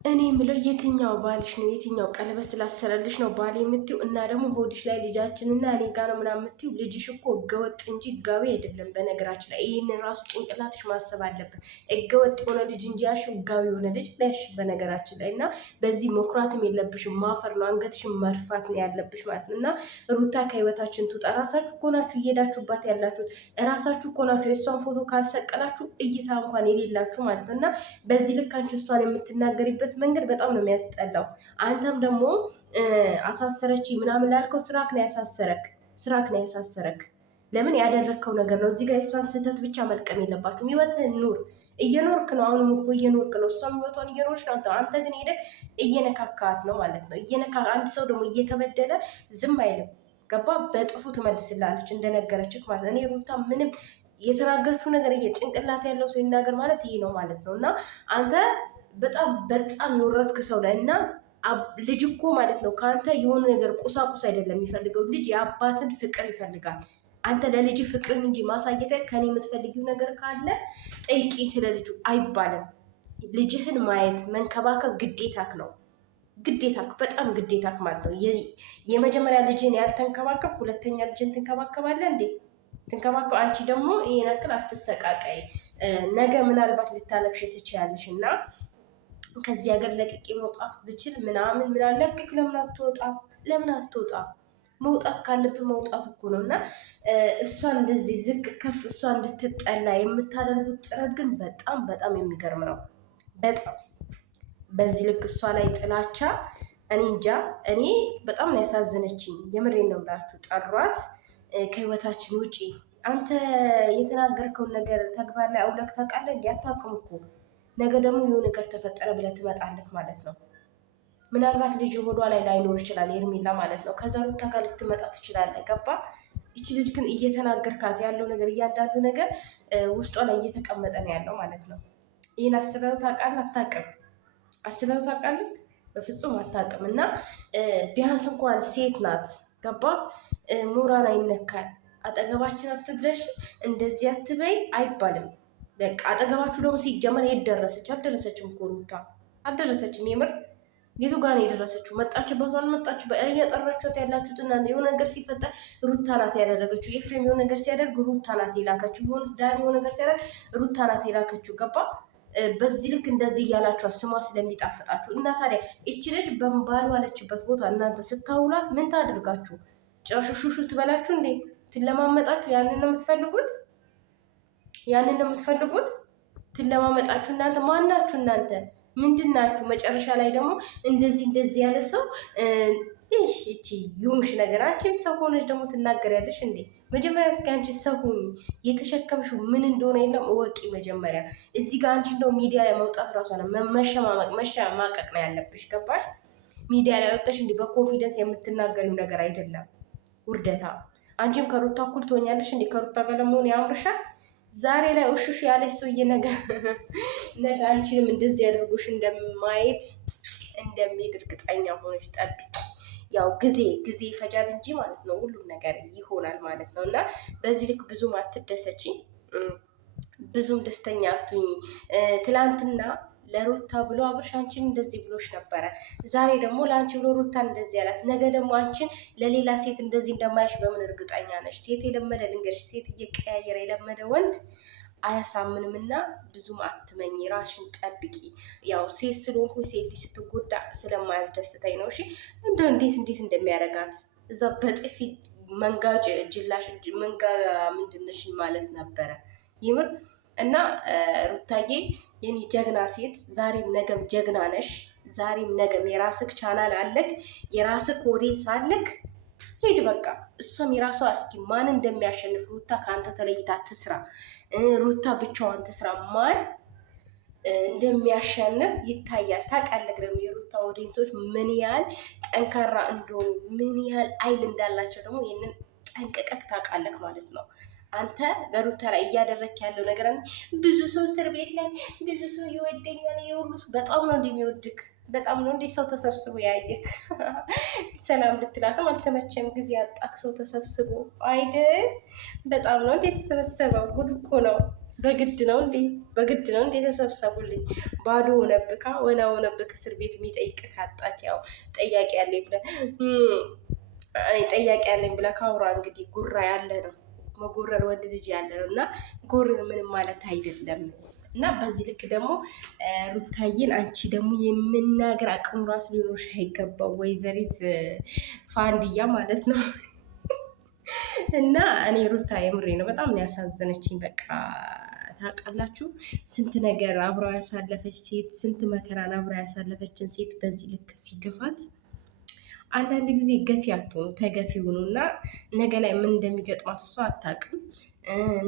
እኔ የምለው የትኛው ባልሽ ነው? የትኛው ቀለበት ስላሰረልሽ ነው ባል የምትይው? እና ደግሞ ሆድሽ ላይ ልጃችንና እኔ ጋር ነው ምናምን የምትይው? ልጅሽ እኮ ህገወጥ እንጂ ህጋዊ አይደለም። በነገራችን ላይ ይህንን ራሱ ጭንቅላትሽ ማሰብ አለበት። ህገወጥ የሆነ ልጅ እንጂ ያልሽው ህጋዊ የሆነ ልጅ ነሽ በነገራችን ላይ። እና በዚህ መኩራትም የለብሽም፣ ማፈር ነው አንገትሽን መርፋት ነው ያለብሽ ማለት ነው። እና ሩታ ከህይወታችን ትውጣ። ራሳችሁ እኮ ናችሁ እየሄዳችሁባት ያላችሁት። ራሳችሁ እኮ ናችሁ የእሷን ፎቶ ካልሰቀላችሁ እይታ እንኳን የሌላችሁ ማለት ነው። እና በዚህ ልክ አንቺ እሷን የምትናገሪበት መንገድ በጣም ነው የሚያስጠላው። አንተም ደግሞ አሳሰረች ምናምን ላልከው ስራክ ነው ያሳሰረክ፣ ስራክ ነው ያሳሰረክ። ለምን ያደረግከው ነገር ነው። እዚህ ጋር የእሷን ስህተት ብቻ መልቀም የለባችሁም። ህይወትህን ኑር። እየኖርክ ነው፣ አሁንም እኮ እየኖርክ ነው። እሷም ህይወቷን እየኖርች ነው። አንተ ግን ሄደህ እየነካካት ነው ማለት ነው። አንድ ሰው ደግሞ እየተበደለ ዝም አይልም። ገባ? በጥፉ ትመልስላለች እንደነገረችህ ማለት ነው። እኔ ሩታ ምንም የተናገረችው ነገር ጭንቅላት ያለው ሰው ይናገር ማለት ይሄ ነው ማለት ነው። እና አንተ በጣም በጣም የወረድክ ሰው ላይ እና ልጅ እኮ ማለት ነው ከአንተ የሆነ ነገር ቁሳቁስ አይደለም የሚፈልገው። ልጅ የአባትን ፍቅር ይፈልጋል። አንተ ለልጅ ፍቅርን እንጂ ማሳየት ከኔ የምትፈልጊው ነገር ካለ ጠይቂ ስለ ልጁ አይባልም። ልጅህን ማየት መንከባከብ ግዴታክ ነው። ግዴታክ በጣም ግዴታክ ማለት ነው። የመጀመሪያ ልጅን ያልተንከባከብ ሁለተኛ ልጅን ትንከባከባለህ እንዴ? ትንከባከብ። አንቺ ደግሞ ይሄን ያክል አትሰቃቀይ። ነገ ምናልባት ልታለቅሽ ትችያለሽ እና ከዚህ ሀገር ለቅቄ መውጣት ብችል ምናምን ለቅቅ ለምን አትወጣም? ለምን አትወጣም? መውጣት ካለብን መውጣት እኮ ነው። እና እሷ እንደዚህ ዝቅ ከፍ እሷ እንድትጠላ የምታደርጉት ጥረት ግን በጣም በጣም የሚገርም ነው። በጣም በዚህ ልክ እሷ ላይ ጥላቻ እኔ እንጃ። እኔ በጣም ነው ያሳዘነችኝ። የምሬን ነው ብላችሁ ጠሯት። ከህይወታችን ውጪ አንተ የተናገርከውን ነገር ተግባር ላይ አውለክ ታውቃለህ? እንዲ አታውቅም እኮ ነገ ደግሞ የሆነ ነገር ተፈጠረ ብለህ ትመጣለህ ማለት ነው። ምናልባት ልጅ ሆዷ ላይ ላይኖር ይችላል ሄርሜላ ማለት ነው። ከዛ ሩታ ጋር ልትመጣ ትችላለህ። ገባ? ይቺ ልጅ ግን እየተናገርካት ያለው ነገር እያንዳንዱ ነገር ውስጧ ላይ እየተቀመጠ ነው ያለው ማለት ነው። ይህን አስበው ታውቃለህ? አታውቅም? አስበው ታውቃለህ? በፍጹም አታውቅም። እና ቢያንስ እንኳን ሴት ናት። ገባ? ሞራል አይነካል። አጠገባችን አትድረሽ፣ እንደዚህ አትበይ አይባልም። በቃ አጠገባችሁ ደግሞ ሲጀመር የት ደረሰች? አልደረሰችም እኮ ሩታ አልደረሰችም። የምር የቱ ጋር ነው የደረሰችው? መጣችበት አልመጣች እየጠራችሁት ያላችሁት እናንተ። የሆነ ነገር ሲፈጠር ሩታ ናት ያደረገችው። ኤፍሬም የሆነ ነገር ሲያደርግ ሩታ ናት የላከችው። የሆነ ዳኒ የሆነ ነገር ሲያደርግ ሩታ ናት የላከችው። ገባ? በዚህ ልክ እንደዚህ እያላችኋት ስሟ ስለሚጣፍጣችሁ እና ታዲያ እቺ ልጅ ባልዋለችበት ቦታ እናንተ ስታውላት ምን ታደርጋችሁ? ጭራሽ ሹሹ ትበላችሁ እንዴ? ትለማመጣችሁ? ያንን ነው የምትፈልጉት? ያንን ነው የምትፈልጉት? ትለማመጣችሁ? እናንተ ማናችሁ? እናንተ ምንድናችሁ? መጨረሻ ላይ ደግሞ እንደዚህ ያለ ሰው ይቺ ይሁንሽ ነገር። አንቺም ሰው ሆነች ደግሞ ትናገሪያለሽ እንዴ? መጀመሪያ እስኪ አንቺ ሰው ሁኚ። የተሸከምሽው ምን እንደሆነ የለም እወቂ መጀመሪያ። እዚህ ጋር አንቺ እንደው ሚዲያ ላይ መውጣት ራሷ ነው መሸማቀቅ ነው ያለብሽ። ገባሽ? ሚዲያ ላይ ወጥተሽ እንዲህ በኮንፊደንስ የምትናገሪው ነገር አይደለም። ውርደታ። አንቺም ከሩታ እኩል ትሆኛለሽ እንዴ? ከሩታ ጋር ለመሆን ያምርሻል? ዛሬ ላይ ውሽሽ ያለች ሰውዬ ነገ አንቺንም እንደዚህ ያደርጉሽ እንደማይሄድ እርግጠኛ ሆነሽ ጠብቂ። ያው ጊዜ ይፈጃል እንጂ ማለት ነው ሁሉም ነገር ይሆናል ማለት ነው። እና በዚህ ልክ ብዙም አትደሰቺ፣ ብዙም ደስተኛ አትሁኚ። ትላንትና ለሩታ ብሎ አብርሽ አንቺን እንደዚህ ብሎሽ ነበረ። ዛሬ ደግሞ ለአንቺ ብሎ ሩታን እንደዚህ ያላት፣ ነገ ደግሞ አንቺን ለሌላ ሴት እንደዚህ እንደማይሽ በምን እርግጠኛ ነሽ? ሴት የለመደ ልንገርሽ፣ ሴት እየቀያየረ የለመደ ወንድ አያሳምንም። እና ብዙም አትመኝ፣ ራስሽን ጠብቂ። ያው ሴት ስለሆንኩ ሴት ልጅ ስትጎዳ ስለማያስደስተኝ ነው። እሺ እንዴት እንደሚያደርጋት እዛ በጥፊ መንጋጭ ጅላሽ መንጋ ምንድነሽ ማለት ነበረ ይምር። እና ሩታዬ የኔ ጀግና ሴት፣ ዛሬም ነገም ጀግና ነሽ። ዛሬም ነገም የራስክ ቻናል አለክ፣ የራስክ ኦዲየንስ አለክ። ሄድ በቃ። እሷም የራሷ እስኪ ማን እንደሚያሸንፍ ሩታ ከአንተ ተለይታ ትስራ፣ ሩታ ብቻዋን ትስራ። ማን እንደሚያሸንፍ ይታያል። ታውቃለህ ደግሞ የሩታ ኦዲየንሶች ምን ያህል ጠንካራ እንደሆኑ ምን ያህል አይል እንዳላቸው ደግሞ ይህንን ጠንቅቀክ ታውቃለህ ማለት ነው። አንተ በሩታ ላይ እያደረክ ያለው ነገር ብዙ ሰው እስር ቤት ላይ ብዙ ሰው ይወደኛል። የሁሉ በጣም ነው እንደሚወድክ፣ በጣም ነው እንዴ ሰው ተሰብስቦ ያየክ። ሰላም ልትላትም አልተመቸም። ጊዜ አጣክ ሰው ተሰብስቦ አይደል? በጣም ነው እንዴ የተሰበሰበው። ጉድ እኮ ነው። በግድ ነው እንዴ? በግድ ነው እንዴ? ተሰብሰቡልኝ። ባዶ ሆነብካ ወና ሆነብክ እስር ቤት የሚጠይቅ ካጣት ያው ጠያቂ ያለኝ ብለህ ጠያቂ ያለኝ ብለህ ካውራ እንግዲህ ጉራ ያለ ነው መጎረር ወንድ ልጅ ያለ ነው እና ጎረር ምንም ማለት አይደለም። እና በዚህ ልክ ደግሞ ሩታዬን አንቺ ደግሞ የምናገር አቅሙ ራሱ ሊኖርሽ አይገባው ወይዘሪት ፋንድያ ማለት ነው። እና እኔ ሩታ የምሬ ነው በጣም ነው ያሳዘነችኝ። በቃ ታውቃላችሁ ስንት ነገር አብረው ያሳለፈች ሴት ስንት መከራን አብረው ያሳለፈችን ሴት በዚህ ልክ ሲገፋት አንዳንድ ጊዜ ገፊ አትሆኑ ተገፊ ሆኑ እና ነገ ላይ ምን እንደሚገጥማት እሷ አታውቅም።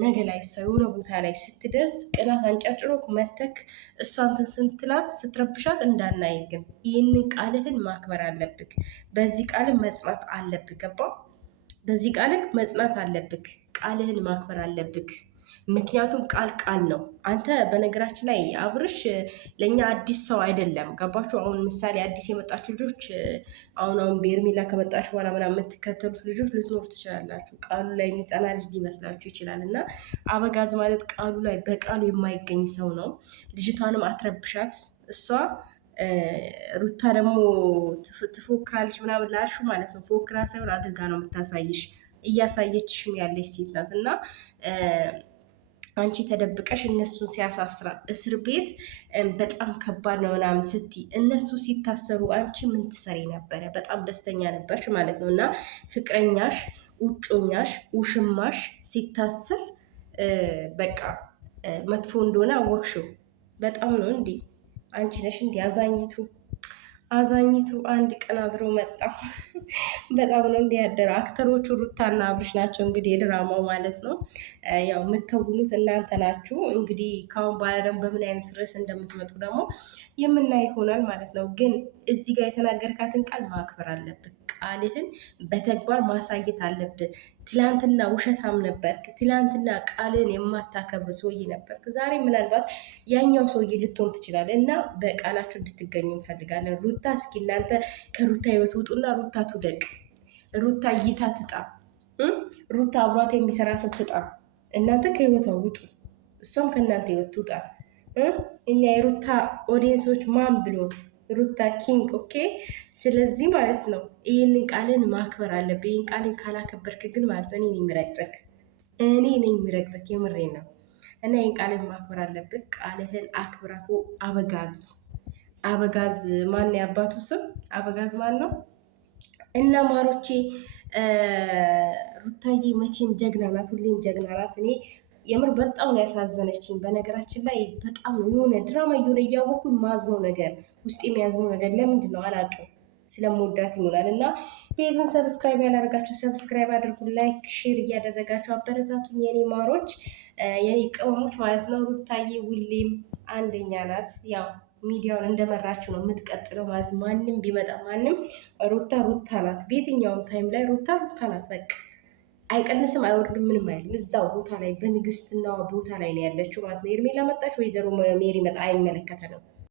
ነገ ላይ እሷ የሆነ ቦታ ላይ ስትደርስ ቅናት አንጨርጭሮ መተክ እሷ እንትን ስንትላት ስትረብሻት እንዳናይ። ግን ይህንን ቃልህን ማክበር አለብክ። በዚህ ቃልን መጽናት አለብክ። ገባ? በዚህ ቃልክ መጽናት አለብክ። ቃልህን ማክበር አለብክ። ምክንያቱም ቃል ቃል ነው። አንተ በነገራችን ላይ አብርሽ ለእኛ አዲስ ሰው አይደለም። ገባችሁ? አሁን ምሳሌ አዲስ የመጣችሁ ልጆች አሁን ቤርሜላ ከመጣች በኋላ ምናምን የምትከተሉት ልጆች ልትኖሩ ትችላላችሁ። ቃሉ ላይ የሚጸና ልጅ ሊመስላችሁ ይችላል። እና አበጋዝ ማለት ቃሉ ላይ በቃሉ የማይገኝ ሰው ነው። ልጅቷንም አትረብሻት። እሷ ሩታ ደግሞ ትፎክራለች ምናምን ላልሹ ማለት ነው። ፎክራ ሳይሆን አድርጋ ነው የምታሳይሽ። እያሳየችሽም ያለች ሴት ናት እና አንቺ ተደብቀሽ እነሱን ሲያሳስራት እስር ቤት በጣም ከባድ ነው ምናምን ስትይ እነሱ ሲታሰሩ አንቺ ምን ትሰሪ ነበረ? በጣም ደስተኛ ነበርሽ ማለት ነው። እና ፍቅረኛሽ፣ ውጮኛሽ፣ ውሽማሽ ሲታሰር በቃ መጥፎ እንደሆነ አወቅሽው። በጣም ነው እንዲህ አንቺ ነሽ እንዲህ አዛኝቱ አንድ ቀን አድሮ መጣ። በጣም ነው እንዲህ ያደረው። አክተሮቹ ሩታና አብርሽ ናቸው እንግዲህ የድራማው ማለት ነው። ያው የምትተውኑት እናንተ ናችሁ። እንግዲህ ካሁን በኋላ ደግሞ በምን አይነት ርዕስ እንደምትመጡ ደግሞ የምናይ ይሆናል ማለት ነው። ግን እዚህ ጋር የተናገርካትን ቃል ማክበር አለብን። ቃልህን በተግባር ማሳየት አለብን። ትላንትና ውሸታም ነበርክ። ትላንትና ቃልህን የማታከብር ሰውዬ ነበርክ። ዛሬ ምናልባት ያኛው ሰውዬ ልትሆን ትችላለህ እና በቃላችሁ እንድትገኙ እንፈልጋለን። ሩታ እስኪ እናንተ ከሩታ ህይወት ውጡና ሩታ ትውደቅ። ሩታ እይታ ትጣ። ሩታ አብሯት የሚሰራ ሰው ትጣ። እናንተ ከህይወቷ ውጡ፣ እሷም ከእናንተ ህይወት ትውጣ። እኛ የሩታ ኦዲየንሶች ማን ብሎ ሩታ ኪንግ ኦኬ። ስለዚህ ማለት ነው ይህንን ቃልን ማክበር አለብህ። ይህን ቃልን ካላከበርክ ግን ማለት ነው እኔ ነኝ የሚረግጥክ የምሬ ነው። እና ይህን ቃልን ማክበር አለብህ። ቃልህን አክብራቶ አበጋዝ ማን ያባቱ ስም አበጋዝ ማን ነው? እና ማሮቼ ሩታዬ መቼም ጀግና ናት፣ ሁሌም ጀግና ናት። እኔ የምር በጣም ነው ያሳዘነችኝ። በነገራችን ላይ በጣም ነው የሆነ ድራማ እየሆነ እያወቅኩኝ ማዝነው ነገር ውስጥ የሚያዝነው ነገር ለምንድን ነው አላውቅም። ስለምወዳት ይሆናል። እና ቤቱን ሰብስክራይብ ያላደርጋችሁ ሰብስክራይብ አድርጉ፣ ላይክ ሼር እያደረጋችሁ አበረታቱኝ የኔ ማሮች፣ የኔ ቅመሞች ማለት ነው። ሩታዬ ሁሌም አንደኛ ናት። ያው ሚዲያውን እንደመራችሁ ነው የምትቀጥለው ማለት ማንም ቢመጣ ማንም ሩታ ናት። በየትኛውም ታይም ላይ ሩታ ናት። በቃ አይቀንስም አይወርድም ምንም አይልም። እዛው ቦታ ላይ በንግስትና ቦታ ላይ ነው ያለችው ማለት ነው። ሄርሜላ መጣች ወይዘሮ ሜሪ መጣ አይመለከተንም።